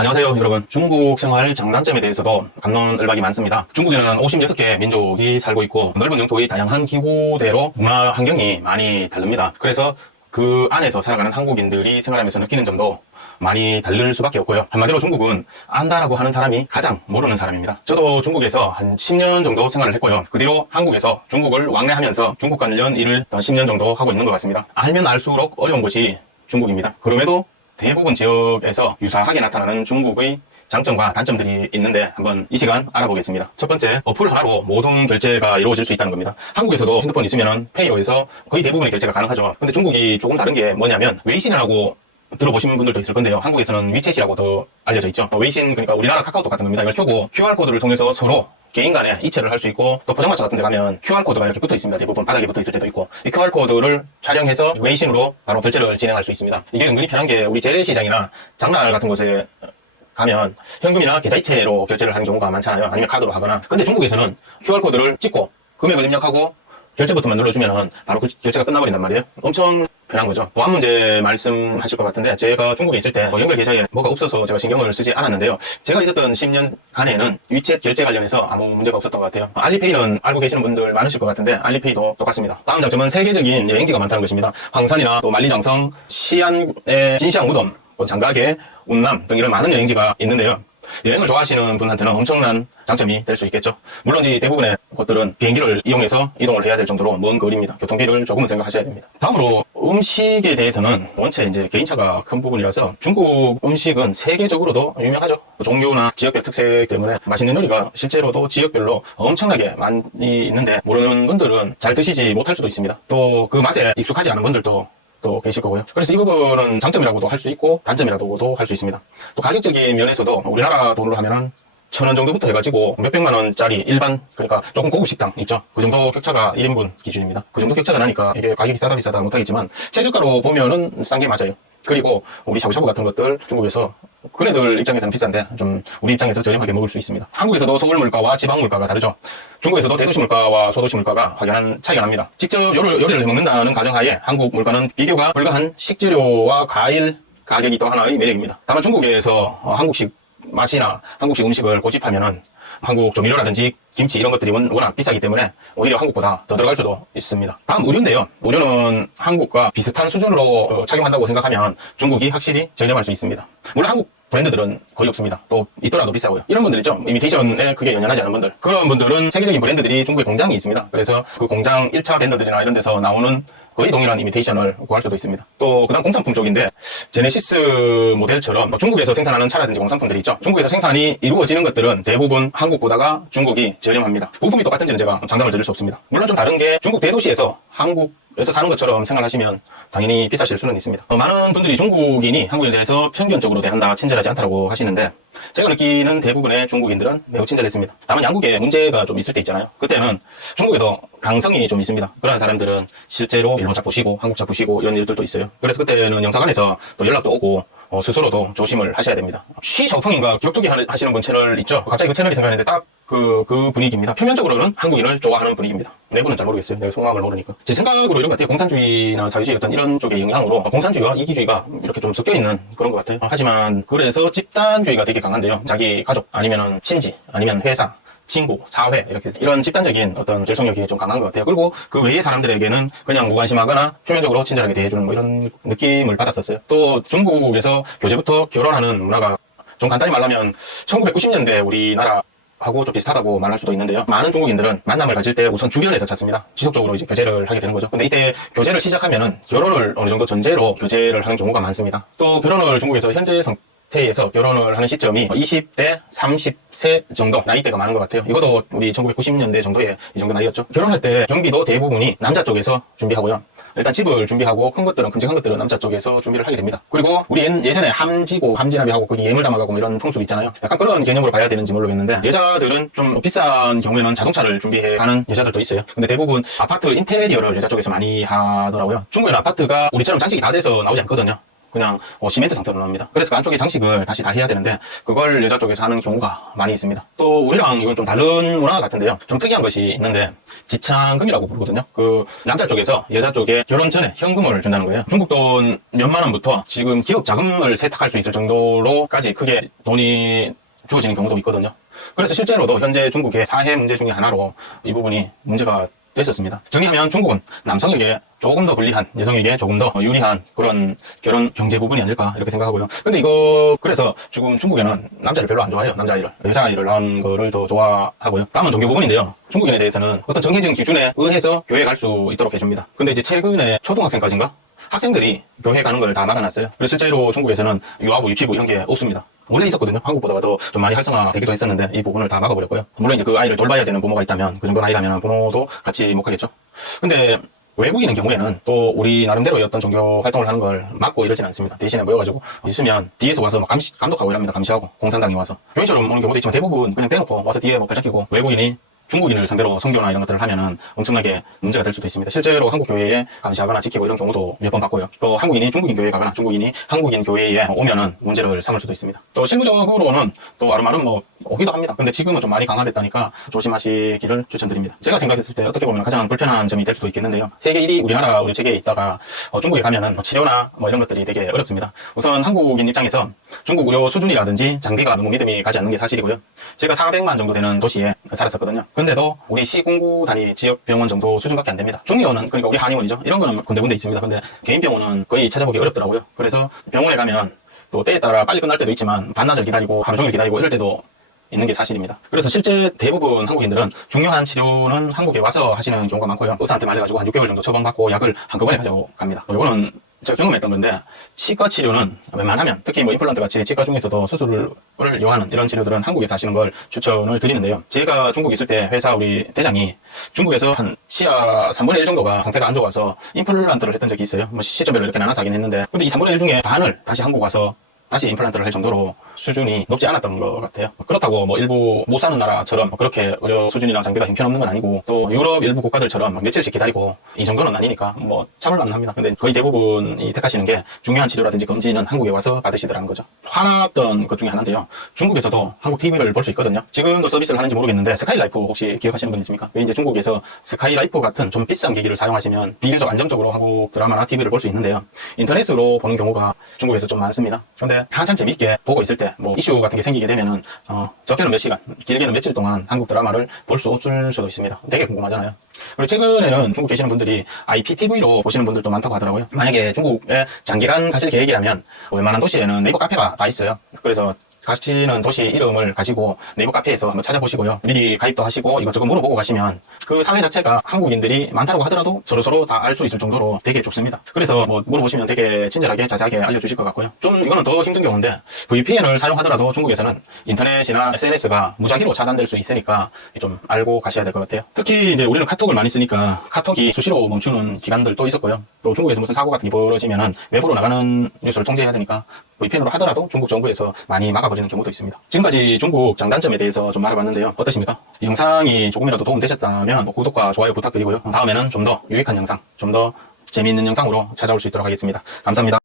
안녕하세요 여러분. 중국 생활 장단점에 대해서도 감론 을박이 많습니다. 중국에는 56개 민족이 살고 있고 넓은 영토의 다양한 기후대로 문화 환경이 많이 다릅니다. 그래서 그 안에서 살아가는 한국인들이 생활하면서 느끼는 점도 많이 다를 수밖에 없고요. 한마디로 중국은 안다라고 하는 사람이 가장 모르는 사람입니다. 저도 중국에서 한 10년 정도 생활을 했고요. 그 뒤로 한국에서 중국을 왕래하면서 중국 관련 일을 한 10년 정도 하고 있는 것 같습니다. 알면 알수록 어려운 곳이 중국입니다. 그럼에도 대부분 지역에서 유사하게 나타나는 중국의 장점과 단점들이 있는데 한번 이 시간 알아보겠습니다. 첫 번째, 어플 하나로 모든 결제가 이루어질 수 있다는 겁니다. 한국에서도 핸드폰 있으면 페이로 해서 거의 대부분의 결제가 가능하죠. 근데 중국이 조금 다른 게 뭐냐면 웨이신이라고 들어보신 분들도 있을 건데요. 한국에서는 위챗이라고 더 알려져 있죠. 웨이신 그러니까 우리나라 카카오톡 같은 겁니다. 이걸 켜고 QR코드를 통해서 서로 개인 간에 이체를 할 수 있고 또 포장마차 같은 데 가면 QR코드가 이렇게 붙어 있습니다. 대부분 바닥에 붙어 있을 때도 있고 이 QR코드를 촬영해서 웨이신으로 바로 결제를 진행할 수 있습니다. 이게 은근히 편한 게 우리 재래시장이나 장날 같은 곳에 가면 현금이나 계좌이체로 결제를 하는 경우가 많잖아요. 아니면 카드로 하거나. 근데 중국에서는 QR코드를 찍고 금액을 입력하고 결제 버튼만 눌러주면 바로 그 결제가 끝나버린단 말이에요. 엄청 편한 거죠. 보안 문제 말씀하실 것 같은데 제가 중국에 있을 때뭐 연결 계좌에 뭐가 없어서 제가 신경을 쓰지 않았는데요. 제가 있었던 10년간에는 위챗 결제 관련해서 아무 문제가 없었던 것 같아요. 알리페이는 알고 계시는 분들 많으실 것 같은데 알리페이도 똑같습니다. 다음 장점은 세계적인 여행지가 많다는 것입니다. 황산이나 또 만리장성, 시안의 진시황 무덤, 뭐 장가계, 운남 등 이런 많은 여행지가 있는데요. 여행을 좋아하시는 분한테는 엄청난 장점이 될 수 있겠죠. 물론 이 대부분의 곳들은 비행기를 이용해서 이동을 해야 될 정도로 먼 거리입니다. 교통비를 조금은 생각하셔야 됩니다. 다음으로 음식에 대해서는 원체 이제 개인차가 큰 부분이라서 중국 음식은 세계적으로도 유명하죠. 종류나 지역별 특색 때문에 맛있는 요리가 실제로도 지역별로 엄청나게 많이 있는데 모르는 분들은 잘 드시지 못할 수도 있습니다. 또 그 맛에 익숙하지 않은 분들도 또 계실 거고요. 그래서 이 부분은 장점이라고도 할 수 있고 단점이라고도 할 수 있습니다. 또 가격적인 면에서도 우리나라 돈으로 하면은 천 원 정도부터 해가지고 몇백만 원짜리 일반 그러니까 조금 고급 식당 있죠. 그 정도 격차가 1인분 기준입니다. 그 정도 격차가 나니까 이게 가격이 싸다 비싸다 못하겠지만 최저가로 보면은 싼 게 맞아요. 그리고 우리 샤브샤브 같은 것들 중국에서 그네들 입장에서는 비싼데 좀 우리 입장에서 저렴하게 먹을 수 있습니다. 한국에서도 서울 물가와 지방 물가가 다르죠. 중국에서도 대도시 물가와 소도시 물가가 확연한 차이가 납니다. 직접 요리, 요리를 해먹는다는 가정하에 한국 물가는 비교가 불가한 식재료와 과일 가격이 또 하나의 매력입니다. 다만 중국에서 어, 한국식 맛이나 한국식 음식을 고집하면은 한국 조미료라든지 김치 이런 것들이 원- 워낙 비싸기 때문에 오히려 한국보다 더 들어갈 수도 있습니다. 다음 의료인데요. 의료는 한국과 비슷한 수준으로 어, 착용한다고 생각하면 중국이 확실히 저렴할 수 있습니다. 물론 한국 브랜드들은 거의 없습니다. 또 있더라도 비싸고요. 이런 분들 있죠. 이미테이션에 크게 연연하지 않은 분들. 그런 분들은 세계적인 브랜드들이 중국에 공장이 있습니다. 그래서 그 공장 1차 밴더들이나 이런 데서 나오는 거의 동일한 이미테이션을 구할 수도 있습니다. 또 그다음 공산품 쪽인데 제네시스 모델처럼 뭐 중국에서 생산하는 차라든지 공산품들이 있죠. 중국에서 생산이 이루어지는 것들은 대부분 한국보다가 중국이 저렴합니다. 부품이 똑같은지는 제가 장담을 드릴 수 없습니다. 물론 좀 다른 게 중국 대도시에서 한국 에서 사는 것처럼 생활하시면 당연히 비싸실 수는 있습니다. 어, 많은 분들이 중국인이 한국에 대해서 편견적으로 대한다, 친절하지 않다고 하시는데 제가 느끼는 대부분의 중국인들은 매우 친절했습니다. 다만 양국에 문제가 좀 있을 때 있잖아요. 그때는 중국에도 강성이 좀 있습니다. 그런 사람들은 실제로 일본차 부시고 한국차 부시고 이런 일들도 있어요. 그래서 그때는 영사관에서 또 연락도 오고 어, 스스로도 조심을 하셔야 됩니다. 쉬저풍인가 격투기 하시는 분 채널 있죠? 갑자기 그 채널이 생각나는데 딱 그, 그 분위기입니다. 표면적으로는 한국인을 좋아하는 분위기입니다. 내부는 잘 모르겠어요. 내가 속마음을 모르니까. 제 생각으로 이런 것 같아요. 공산주의나 사회주의 어떤 이런 쪽의 영향으로 공산주의와 이기주의가 이렇게 좀 섞여 있는 그런 것 같아요. 하지만 그래서 집단주의가 되게 강한데요. 자기 가족 아니면은 친지 아니면 회사 친구, 사회 이렇게 이런 집단적인 어떤 결속력이 좀 강한 것 같아요. 그리고 그 외의 사람들에게는 그냥 무관심하거나 표면적으로 친절하게 대해주는 뭐 이런 느낌을 받았었어요. 또 중국에서 교제부터 결혼하는 문화가 좀 간단히 말하면 1990년대 우리나라 하고 좀 비슷하다고 말할 수도 있는데요. 많은 중국인들은 만남을 가질 때 우선 주변에서 찾습니다. 지속적으로 이제 교제를 하게 되는 거죠. 근데 이때 교제를 시작하면은 결혼을 어느 정도 전제로 교제를 하는 경우가 많습니다. 또 결혼을 중국에서 현재 상 태에서 결혼을 하는 시점이 20대, 30세 정도 나이대가 많은 것 같아요. 이것도 우리 1990년대 정도의 이 정도 나이였죠. 결혼할 때 경비도 대부분이 남자 쪽에서 준비하고요. 일단 집을 준비하고 큰 것들은 큼직한 것들은 남자 쪽에서 준비를 하게 됩니다. 그리고 우리 옛- 예전에 함지고 함지나비하고 거기 예물 담아가고 뭐 이런 풍습 있잖아요. 약간 그런 개념으로 봐야 되는지 모르겠는데 여자들은 좀 비싼 경우에는 자동차를 준비해 가는 여자들도 있어요. 근데 대부분 아파트 인테리어를 여자 쪽에서 많이 하더라고요. 중국에는 아파트가 우리처럼 장식이 다 돼서 나오지 않거든요. 그냥 어, 시멘트 상태로 나옵니다. 그래서 그 안쪽에 장식을 다시 다 해야 되는데 그걸 여자 쪽에서 하는 경우가 많이 있습니다. 또 우리랑 이건 좀 다른 문화 같은데요. 좀 특이한 것이 있는데 지창금이라고 부르거든요. 그 남자 쪽에서 여자 쪽에 결혼 전에 현금을 준다는 거예요. 중국 돈 몇만 원부터 지금 기업 자금을 세탁할 수 있을 정도로까지 크게 돈이 주어지는 경우도 있거든요. 그래서 실제로도 현재 중국의 사회 문제 중에 하나로 이 부분이 문제가 됐었습니다. 정리하면 중국은 남성에게 조금 더 불리한, 여성에게 조금 더 유리한 그런 결혼 경제 부분이 아닐까 이렇게 생각하고요. 근데 이거 그래서 지금 중국에는 남자를 별로 안 좋아해요. 남자아이를. 여자아이를 낳은 거를 더 좋아하고요. 다음은 종교 부분인데요. 중국인에 대해서는 어떤 정해진 기준에 의해서 교회 갈 수 있도록 해줍니다. 근데 이제 최근에 초등학생까지인가? 학생들이 교회 가는 걸 다 막아놨어요. 그래서 실제로 중국에서는 유아부, 유치부 이런 게 없습니다. 원래 있었거든요. 한국보다가 더 좀 많이 활성화되기도 했었는데 이 부분을 다 막아버렸고요. 물론 이제 그 아이를 돌봐야 되는 부모가 있다면 그 정도 나이라면 부모도 같이 못 가겠죠. 근데 외국인의 경우에는 또 우리 나름대로의 어떤 종교 활동을 하는 걸 막고 이러진 않습니다. 대신에 모여가지고 있으면 뒤에서 와서 막 감시, 감독하고 이랍니다. 감시하고 공산당이 와서 교인처럼 오는 경우도 있지만 대부분 그냥 대놓고 와서 뒤에 뭐 발작키고 외국인이 중국인을 상대로 선교나 이런 것들을 하면은 엄청나게 문제가 될 수도 있습니다. 실제로 한국 교회에 감시하거나 지키고 이런 경우도 몇 번 봤고요. 또 한국인이 중국인 교회에 가거나 중국인이 한국인 교회에 오면은 문제를 삼을 수도 있습니다. 또 실무적으로는 또 아름아름 뭐 오기도 합니다. 근데 지금은 좀 많이 강화됐다니까 조심하시기를 추천드립니다. 제가 생각했을 때 어떻게 보면 가장 불편한 점이 될 수도 있겠는데요. 세계 1위 우리나라 우리 세계에 있다가 어, 중국에 가면은 뭐 치료나 뭐 이런 것들이 되게 어렵습니다. 우선 한국인 입장에서 중국 의료 수준이라든지 장비가 너무 믿음이 가지 않는 게 사실이고요. 제가 400만 정도 되는 도시에 살았었거든요. 근데도 우리 시군구 단위 지역 병원 정도 수준밖에 안 됩니다. 중의원은 그러니까 우리 한의원이죠. 이런 거는 군데군데 있습니다. 근데 개인 병원은 거의 찾아보기 어렵더라고요. 그래서 병원에 가면 또 때에 따라 빨리 끝날 때도 있지만 반나절 기다리고 하루 종일 기다리고 이럴 때도 있는 게 사실입니다. 그래서 실제 대부분 한국인들은 중요한 치료는 한국에 와서 하시는 경우가 많고요. 의사한테 말해가지고 한 6개월 정도 처방받고 약을 한꺼번에 가져갑니다. 이거는 제가 경험했던 건데 치과 치료는 웬만하면 특히 뭐 임플란트 같이 치과 중에서도 수술을 요하는 이런 치료들은 한국에서 하시는 걸 추천을 드리는데요. 제가 중국 있을 때 회사 우리 대장이 중국에서 한 치아 3분의 1 정도가 상태가 안 좋아서 임플란트를 했던 적이 있어요. 뭐 시점별로 이렇게 나눠서 하긴 했는데 근데 이 3분의 1 중에 반을 다시 한국 와서 다시 임플란트를 할 정도로 수준이 높지 않았던 것 같아요. 그렇다고 뭐 일부 못 사는 나라처럼 뭐 그렇게 의료 수준이나 장비가 형편없는 건 아니고 또 유럽 일부 국가들처럼 막 며칠씩 기다리고 이 정도는 아니니까 뭐 참을 안 합니다. 근데 거의 대부분이 택하시는 게 중요한 치료라든지 검진은 한국에 와서 받으시더라는 거죠. 화났던 것 중에 하나인데요. 중국에서도 한국 TV를 볼 수 있거든요. 지금도 서비스를 하는지 모르겠는데 스카이라이프 혹시 기억하시는 분 있습니까? 이제 중국에서 스카이라이프 같은 좀 비싼 기기를 사용하시면 비교적 안정적으로 한국 드라마나 TV를 볼 수 있는데요. 인터넷으로 보는 경우가 중국에서 좀 많습니다. 근데 한참 재밌게 보고 있을 때 뭐 이슈 같은 게 생기게 되면은 어, 적게는 몇 시간, 길게는 며칠 동안 한국 드라마를 볼 수 없을 수도 있습니다. 되게 궁금하잖아요. 그리고 최근에는 중국 계시는 분들이 IPTV로 보시는 분들도 많다고 하더라고요. 만약에 중국에 장기간 가실 계획이라면 웬만한 도시에는 네이버 카페가 다 있어요. 그래서 가시는 도시 이름을 가지고 네이버 카페에서 한번 찾아보시고요. 미리 가입도 하시고 이것저것 물어보고 가시면 그 사회 자체가 한국인들이 많다고 하더라도 서로서로 다 알 수 있을 정도로 되게 좁습니다. 그래서 뭐 물어보시면 되게 친절하게 자세하게 알려주실 것 같고요. 좀 이거는 더 힘든 경우인데 VPN을 사용하더라도 중국에서는 인터넷이나 SNS가 무작위로 차단될 수 있으니까 좀 알고 가셔야 될 것 같아요. 특히 이제 우리는 카톡을 많이 쓰니까 카톡이 수시로 멈추는 기간들도 있었고요. 또 중국에서 무슨 사고 같은 게 벌어지면은 외부로 나가는 뉴스를 통제해야 되니까 VPN으로 하더라도 중국 정부에서 많이 막아버리는 경우도 있습니다. 지금까지 중국 장단점에 대해서 좀 말해봤는데요. 어떠십니까? 이 영상이 조금이라도 도움되셨다면 뭐 구독과 좋아요 부탁드리고요. 다음에는 좀 더 유익한 영상, 좀 더 재미있는 영상으로 찾아올 수 있도록 하겠습니다. 감사합니다.